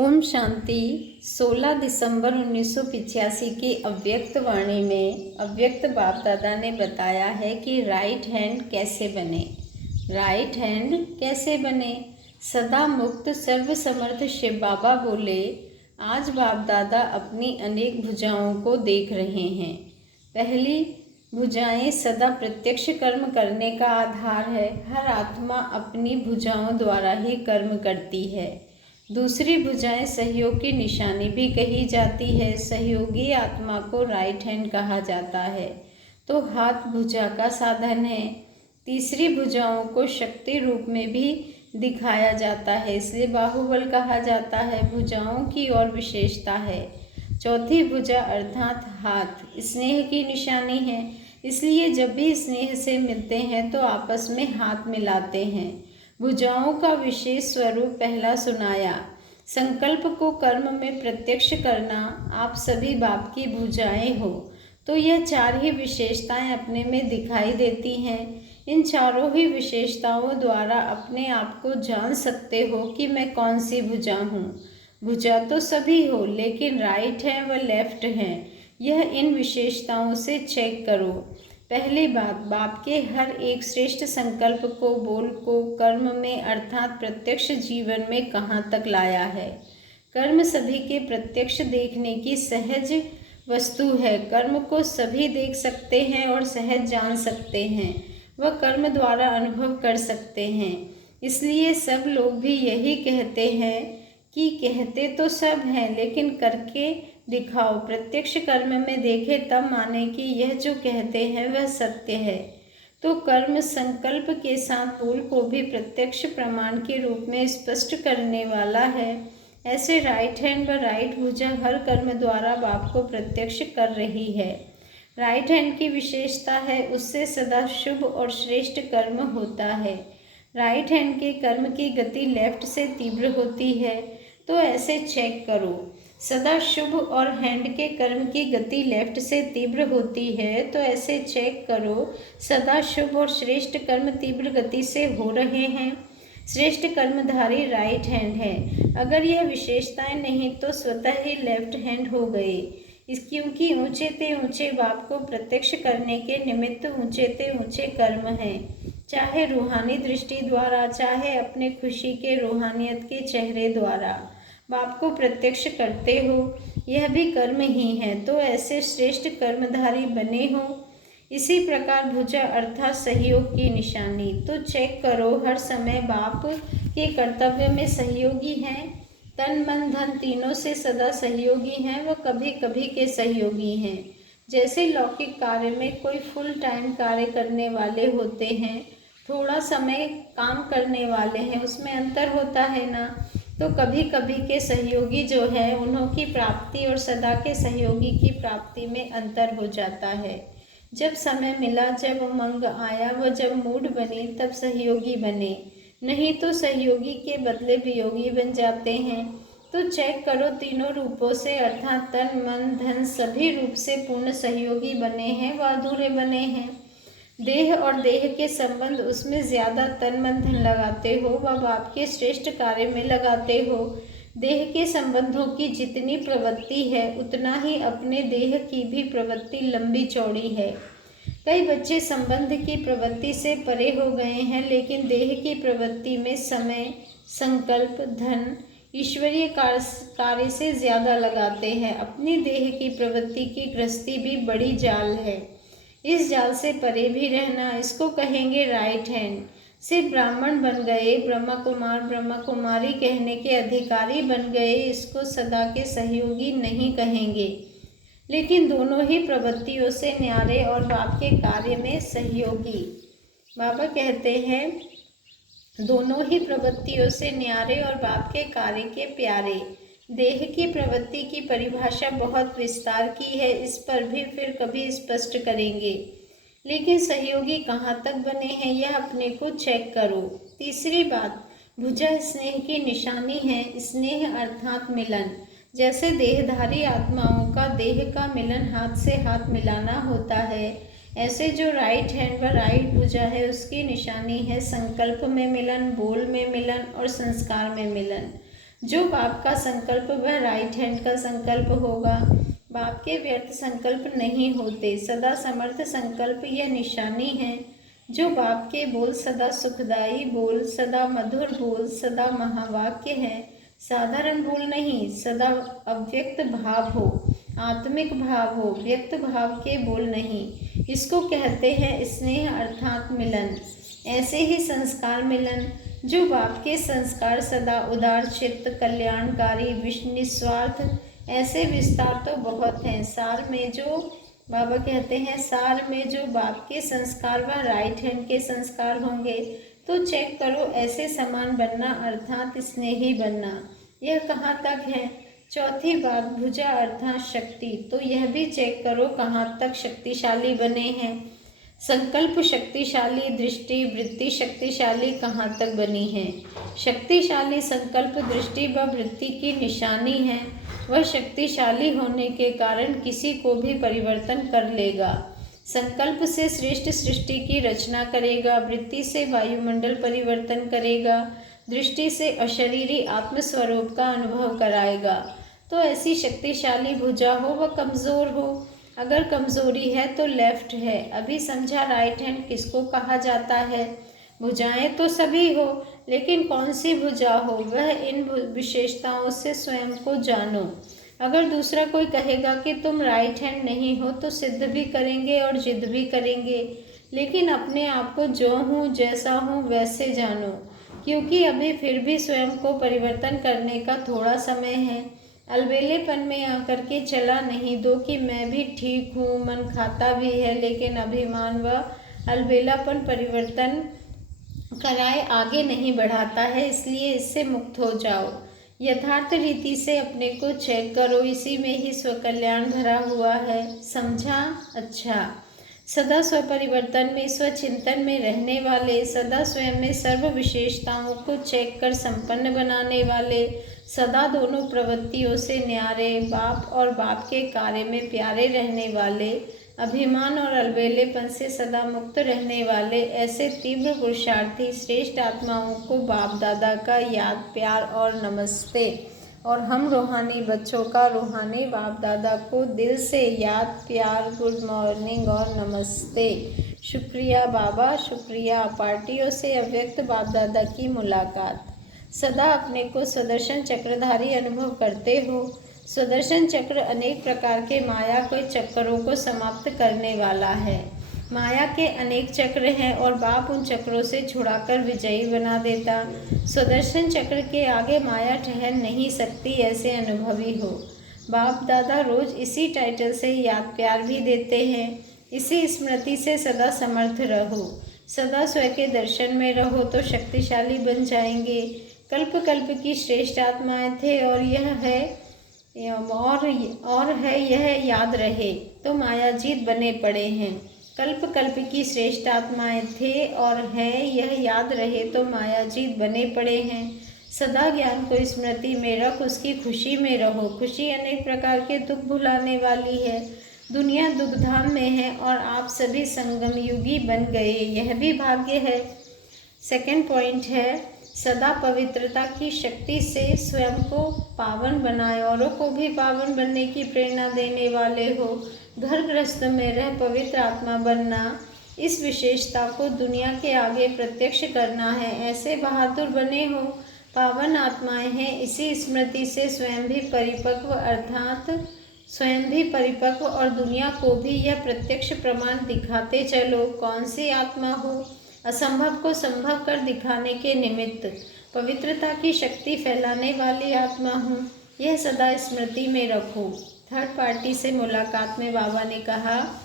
ओम शांति। 16 दिसंबर 1985 की अव्यक्त वाणी में अव्यक्त बाप दादा ने बताया है कि राइट हैंड कैसे बने। राइट हैंड कैसे बने? सदा मुक्त सर्वसमर्थ शिव बाबा बोले, आज बाप दादा अपनी अनेक भुजाओं को देख रहे हैं। पहली भुजाएं सदा प्रत्यक्ष कर्म करने का आधार है। हर आत्मा अपनी भुजाओं द्वारा ही कर्म करती है। दूसरी भुजाएं सहयोग की निशानी भी कही जाती है। सहयोगी आत्मा को राइट हैंड कहा जाता है, तो हाथ भुजा का साधन है। तीसरी भुजाओं को शक्ति रूप में भी दिखाया जाता है, इसलिए बाहुबल कहा जाता है। भुजाओं की और विशेषता है। चौथी भुजा अर्थात हाथ स्नेह की निशानी है, इसलिए जब भी स्नेह से मिलते हैं तो आपस में हाथ मिलाते हैं। भुजाओं का विशेष स्वरूप पहला सुनाया। संकल्प को कर्म में प्रत्यक्ष करना। आप सभी बाप की भुजाएं हो, तो यह चार ही विशेषताएं अपने में दिखाई देती हैं। इन चारों ही विशेषताओं द्वारा अपने आप को जान सकते हो कि मैं कौन सी भुजा हूँ। भुजा तो सभी हो, लेकिन राइट है व लेफ्ट है, यह इन विशेषताओं से चेक करो। पहली बात, बाप के हर एक श्रेष्ठ संकल्प को, बोल को कर्म में अर्थात प्रत्यक्ष जीवन में कहाँ तक लाया है। कर्म सभी के प्रत्यक्ष देखने की सहज वस्तु है। कर्म को सभी देख सकते हैं और सहज जान सकते हैं, वह कर्म द्वारा अनुभव कर सकते हैं। इसलिए सब लोग भी यही कहते हैं कि कहते तो सब हैं, लेकिन करके दिखाओ। प्रत्यक्ष कर्म में देखे तब माने कि यह जो कहते हैं वह सत्य है। तो कर्म संकल्प के साथ बोल को भी प्रत्यक्ष प्रमाण के रूप में स्पष्ट करने वाला है। ऐसे राइट हैंड व राइट भुजा हर कर्म द्वारा बाप को प्रत्यक्ष कर रही है। राइट हैंड की विशेषता है, उससे सदा शुभ और श्रेष्ठ कर्म होता है। राइट हैंड के कर्म की गति लेफ्ट से तीव्र होती है, तो ऐसे चेक करो। सदा शुभ और हैंड के कर्म की गति लेफ्ट से तीव्र होती है, तो ऐसे चेक करो। सदा शुभ और श्रेष्ठ कर्म तीव्र गति से हो रहे हैं। श्रेष्ठ कर्मधारी राइट हैंड है। अगर यह विशेषताएं नहीं तो स्वतः ही लेफ्ट हैंड हो गए। क्योंकि ऊंचे ते ऊंचे बाप को प्रत्यक्ष करने के निमित्त ऊंचे ते ऊंचे कर्म हैं, चाहे रूहानी दृष्टि द्वारा, चाहे अपने खुशी के रूहानियत के चेहरे द्वारा बाप को प्रत्यक्ष करते हो, यह भी कर्म ही है। तो ऐसे श्रेष्ठ कर्मधारी बने हो। इसी प्रकार भुजा अर्थात सहयोग की निशानी, तो चेक करो हर समय बाप के कर्तव्य में सहयोगी हैं। तन मन धन तीनों से सदा सहयोगी हैं, वह कभी कभी के सहयोगी हैं। जैसे लौकिक कार्य में कोई फुल टाइम कार्य करने वाले होते हैं, थोड़ा समय काम करने वाले हैं, उसमें अंतर होता है ना। तो कभी कभी के सहयोगी जो है उन्हों की प्राप्ति और सदा के सहयोगी की प्राप्ति में अंतर हो जाता है। जब समय मिला, जब उमंग आया, व जब मूड बनी, तब सहयोगी बने, नहीं तो सहयोगी के बदले वियोगी बन जाते हैं। तो चेक करो तीनों रूपों से अर्थात तन मन धन सभी रूप से पूर्ण सहयोगी बने हैं व अधूरे बने हैं। देह और देह के संबंध, उसमें ज़्यादा तन मन धन लगाते हो व बाप के श्रेष्ठ कार्य में लगाते हो। देह के संबंधों की जितनी प्रवृत्ति है, उतना ही अपने देह की भी प्रवृत्ति लंबी चौड़ी है। कई बच्चे संबंध की प्रवृत्ति से परे हो गए हैं, लेकिन देह की प्रवृत्ति में समय, संकल्प, धन, ईश्वरीय कार्य से ज़्यादा लगाते हैं। अपनी देह की प्रवृत्ति की गृहस्थी भी बड़ी जाल है, इस जाल से परे भी रहना, इसको कहेंगे राइट हैंड। से ब्राह्मण बन गए, ब्रह्मा कुमार ब्रह्मा कुमारी कहने के अधिकारी बन गए, इसको सदा के सहयोगी नहीं कहेंगे, लेकिन दोनों ही प्रवृत्तियों से न्यारे और बाप के कार्य में सहयोगी। बाबा कहते हैं दोनों ही प्रवृत्तियों से न्यारे और बाप के कार्य के प्यारे। देह की प्रवृत्ति की परिभाषा बहुत विस्तार की है, इस पर भी फिर कभी स्पष्ट करेंगे। लेकिन सहयोगी कहाँ तक बने हैं, यह अपने को चेक करो। तीसरी बात, भुजा स्नेह की निशानी है। स्नेह अर्थात मिलन। जैसे देहधारी आत्माओं का देह का मिलन हाथ से हाथ मिलाना होता है, ऐसे जो राइट हैंड व राइट भुजा है उसकी निशानी है संकल्प में मिलन, बोल में मिलन और संस्कार में मिलन। जो बाप का संकल्प वह राइट हैंड का संकल्प होगा। बाप के व्यर्थ संकल्प नहीं होते, सदा समर्थ संकल्प यह निशानी है। जो बाप के बोल सदा सुखदाई बोल, सदा मधुर बोल, सदा महावाक्य है। साधारण बोल नहीं, सदा अव्यक्त भाव हो, आत्मिक भाव हो, व्यक्त भाव के बोल नहीं। इसको कहते हैं स्नेह अर्थात मिलन। ऐसे ही संस्कार मिलन। जो बाप के संस्कार सदा उदार चित्त, कल्याणकारी, निस्वार्थ, ऐसे विस्तार तो बहुत हैं। सार में जो बाबा कहते हैं, सार में जो बाप के संस्कार व राइट हैंड के संस्कार होंगे तो चेक करो ऐसे समान बनना अर्थात स्नेही बनना। यह कहाँ तक है? चौथी बात, भुजा अर्थात शक्ति। तो यह भी चेक करो कहाँ तक शक्तिशाली बने हैं। संकल्प शक्तिशाली, दृष्टि वृत्ति शक्तिशाली कहाँ तक बनी है। शक्तिशाली संकल्प, दृष्टि व वृत्ति की निशानी है। वह शक्तिशाली होने के कारण किसी को भी परिवर्तन कर लेगा। संकल्प से श्रेष्ठ सृष्टि की रचना करेगा, वृत्ति से वायुमंडल परिवर्तन करेगा, दृष्टि से अशरीरी आत्मस्वरूप का अनुभव कराएगा। तो ऐसी शक्तिशाली भुजा हो व कमज़ोर हो। अगर कमज़ोरी है तो लेफ्ट है। अभी समझा राइट हैंड किसको कहा जाता है। भुजाएं तो सभी हो, लेकिन कौन सी भुजा हो वह इन विशेषताओं से स्वयं को जानो। अगर दूसरा कोई कहेगा कि तुम राइट हैंड नहीं हो तो सिद्ध भी करेंगे और जिद भी करेंगे, लेकिन अपने आप को जो हूँ जैसा हूँ वैसे जानो, क्योंकि अभी फिर भी स्वयं को परिवर्तन करने का थोड़ा समय है। अलबेलेपन में आकर के चला नहीं दो कि मैं भी ठीक हूँ, मन खाता भी है, लेकिन अभिमान व अलबेलापन परिवर्तन कराए आगे नहीं बढ़ाता है, इसलिए इससे मुक्त हो जाओ। यथार्थ रीति से अपने को चेक करो, इसी में ही स्वकल्याण भरा हुआ है। समझा? अच्छा। सदा स्वपरिवर्तन में, स्वचिंतन में रहने वाले, सदा स्वयं में सर्व विशेषताओं को चेक कर संपन्न बनाने वाले, सदा दोनों प्रवृत्तियों से न्यारे, बाप और बाप के कार्य में प्यारे रहने वाले, अभिमान और अलबेलेपन से सदा मुक्त रहने वाले, ऐसे तीव्र पुरुषार्थी श्रेष्ठ आत्माओं को बाप दादा का याद, प्यार और नमस्ते। और हम रूहानी बच्चों का रूहानी बाप दादा को दिल से याद, प्यार, गुड मॉर्निंग और नमस्ते। शुक्रिया बाबा, शुक्रिया। पार्टियों से अव्यक्त बाप दादा की मुलाकात। सदा अपने को सुदर्शन चक्रधारी अनुभव करते हो। सुदर्शन चक्र अनेक प्रकार के माया के चक्रों को समाप्त करने वाला है। माया के अनेक चक्र हैं और बाप उन चक्रों से छुड़ाकर विजयी बना देता। सुदर्शन चक्र के आगे माया ठहर नहीं सकती, ऐसे अनुभवी हो। बाप दादा रोज इसी टाइटल से याद प्यार भी देते हैं। इसी स्मृति से सदा समर्थ रहो, सदा स्वयं के दर्शन में रहो तो शक्तिशाली बन जाएंगे। कल्प कल्प की श्रेष्ठ आत्माएं थे और यह याद रहे तो मायाजीत बने पड़े हैं। कल्प कल्प की श्रेष्ठ आत्माएं थे और है यह याद रहे तो मायाजीत बने पड़े हैं। सदा ज्ञान को स्मृति में रख, उसकी खुशी में रहो। खुशी अनेक प्रकार के दुख भुलाने वाली है। दुनिया दुखधाम में है और आप सभी संगम युगी बन गए, यह भी भाग्य है। सेकंड पॉइंट है, सदा पवित्रता की शक्ति से स्वयं को पावन बनाए, औरों को भी पावन बनने की प्रेरणा देने वाले हो। घर गृहस्थ में रह पवित्र आत्मा बनना, इस विशेषता को दुनिया के आगे प्रत्यक्ष करना है। ऐसे बहादुर बने हो, पावन आत्माएं हैं। इसी स्मृति से स्वयं भी परिपक्व और दुनिया को भी यह प्रत्यक्ष प्रमाण दिखाते चलो। कौन सी आत्मा हो? असंभव को संभव कर दिखाने के निमित्त पवित्रता की शक्ति फैलाने वाली आत्मा हूँ, यह सदा स्मृति में रखो। थर्ड पार्टी से मुलाकात में बाबा ने कहा,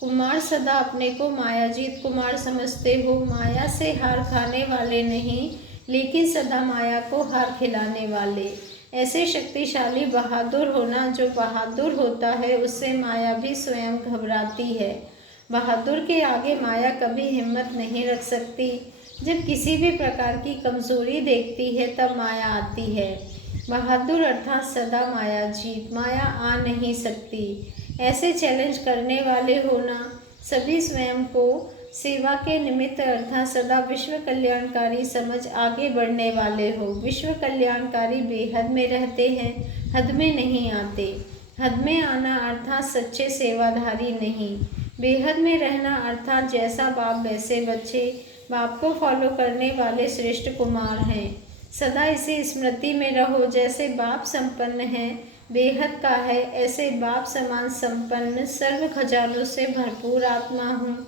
कुमार सदा अपने को मायाजीत कुमार समझते हो। माया से हार खाने वाले नहीं, लेकिन सदा माया को हार खिलाने वाले। ऐसे शक्तिशाली बहादुर होना, जो बहादुर होता है उससे माया भी स्वयं घबराती है। बहादुर के आगे माया कभी हिम्मत नहीं रख सकती। जब किसी भी प्रकार की कमजोरी देखती है तब माया आती है। बहादुर अर्थात सदा माया जीत, माया आ नहीं सकती। ऐसे चैलेंज करने वाले होना, सभी स्वयं को सेवा के निमित्त अर्थात सदा विश्व कल्याणकारी समझ आगे बढ़ने वाले हो। विश्व कल्याणकारी बेहद में रहते हैं, हद में नहीं आते। हद में आना अर्थात सच्चे सेवाधारी नहीं। बेहद में रहना अर्थात जैसा बाप वैसे बच्चे, बाप को फॉलो करने वाले श्रेष्ठ कुमार हैं। सदा इसी स्मृति में रहो, जैसे बाप संपन्न है, बेहद का है, ऐसे बाप समान संपन्न सर्व खजानों से भरपूर आत्मा हूँ।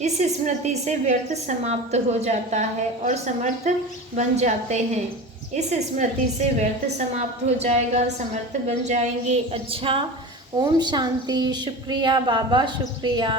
इस स्मृति से व्यर्थ समाप्त हो जाता है और समर्थ बन जाते हैं। इस स्मृति से व्यर्थ समाप्त हो जाएगा, समर्थ बन जाएंगे। अच्छा, ओम शांति। शुक्रिया बाबा, शुक्रिया।